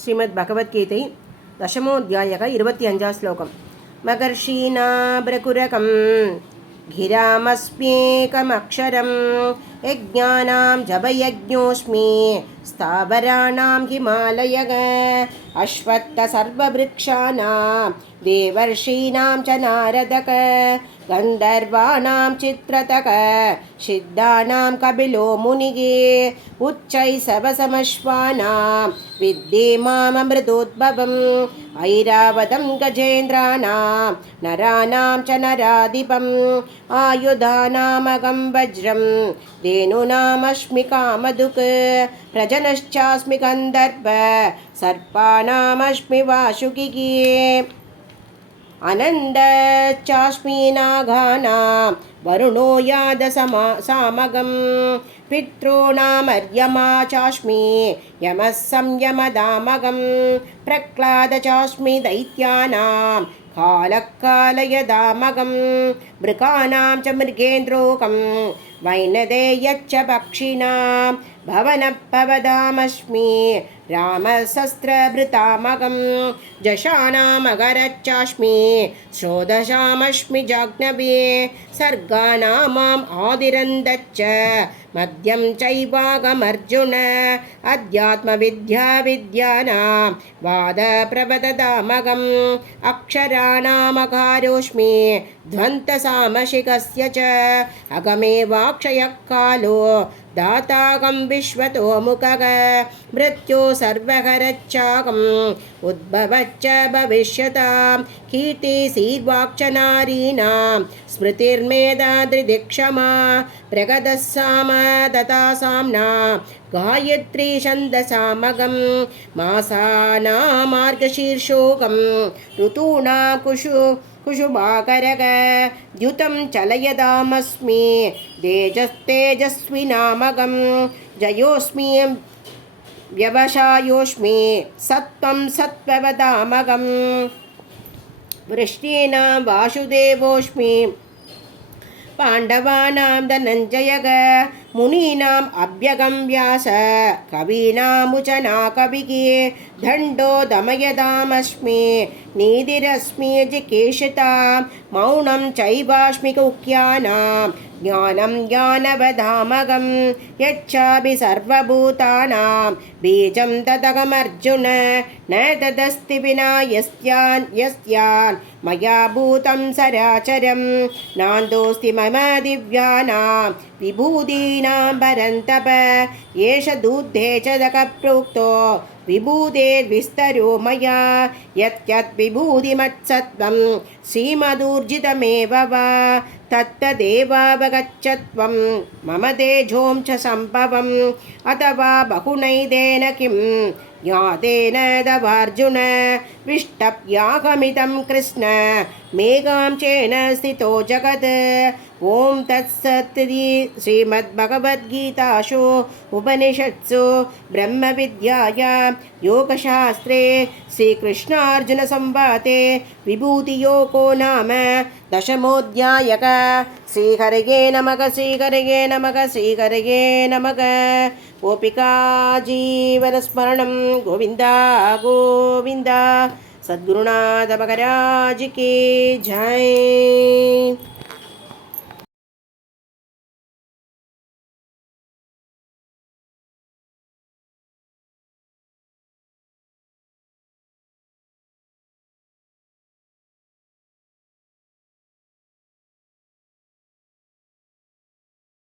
श्रीमद्भगवद्गीते दशमोऽध्यायः 25 श्लोकम् मगर्षीणा ब्रकुरकं गिरामस्म्येकमक्षरं यज्ञानां जपयज्ञोऽस्मि स्थावराणां हिमालयः अश्वत्थसर्ववृक्षाणां देवर्षीणां च नारदः गन्धर्वाणां चित्रतः सिद्धानां कपिलो मुनिः उच्चैः विद्धि माममृतोद्भवम् ऐरावतं गजेन्द्राणां नराणां च नराधिपम् आयुधानामगं वज्रं धेनूनामस्मि कामधुक् प्रजनश्चास्मि गन्धर्व सर्पाणामस्मि वासुकिः अनन्दश्चास्मि नागानां वरुणो यादसामगं पितॄणामर्यमा चास्मि यमः संयमदामगं प्रह्लादचास्मि दैत्यानां कालकालयदामगं मृगाणां च मृगेन्द्रोकं वैनदेयच्च पक्षिणां भवनभवदामस्मि रामशस्त्रभृतामगं जशानामगरच्चास्मि षोडशामस्मि जाह्नवी सर्गाणामाम् आदिरन्दच्च मद्यं चैवागमर्जुन अध्यात्मविद्याविद्यानां वादप्रवददामगम् अक्षराणामकारोऽस्मि ध्वन्तसामशिकस्य च अगमेवाक्षयः कालो दातागं विश्वतोमुखः मृत्यो सर्वहरच्चागम् उद्भवच्च भविष्यतां कीर्तिशीर्वाक्च नारीणां स्मृतिर्मेधादृदिक्षमा प्रगदस्साम तथा साम्ना गायत्री छन्दसामगं मासानामार्गशीर्षोकं ऋतूनां कुशुभाकरः द्युतं चलयदामस्मि तेजस्तेजस्विनामगं जयोऽस्मि व्यवसायोऽस्मि सत्त्वं सत्त्ववदामगं वृष्णीनां वासुदेवोऽस्मि पाण्डवानां धनञ्जयः मुनीनाम् अभ्यगं व्यास कवीनामुचना कविः दण्डो दमयदामस्मि नीतिरस्मि जिकेशितां मौनं चैवास्मि कुख्यानां ज्ञानं ज्ञानवधामगं यच्चापि सर्वभूतानां बीजं तदगमर्जुन न तदस्ति विना यस्यान् मया भूतं सराचरं नान्दोऽस्ति मम दिव्यानां विभूतीनां परन्तप एष दूद्धे च दकप्रोक्तो विभूतेर्विस्तरो मया यत् विभूतिमत्सत्त्वं श्रीमदूर्जितमेव वा तत्तदेवावगच्छत्वं मम तेजों च सम्भवम् अथवा बहुनैतेन किं ज्ञातेन तवार्जुन विष्टव्याहमिदं कृष्ण मेघांशेन स्थितो जगत् ॐ तत्सत् श्रीमद्भगवद्गीतासु उपनिषत्सु ब्रह्मविद्यायां योगशास्त्रे श्रीकृष्णार्जुनसंवादे विभूतियोगो नाम दशमोऽध्यायः। श्रीहरये नमः श्रीहरये नमः श्रीहरये नमः। गोपिका जीवनस्मरणं गोविन्दा गोविन्द। सद्गुरुनाथ महाराज की जय।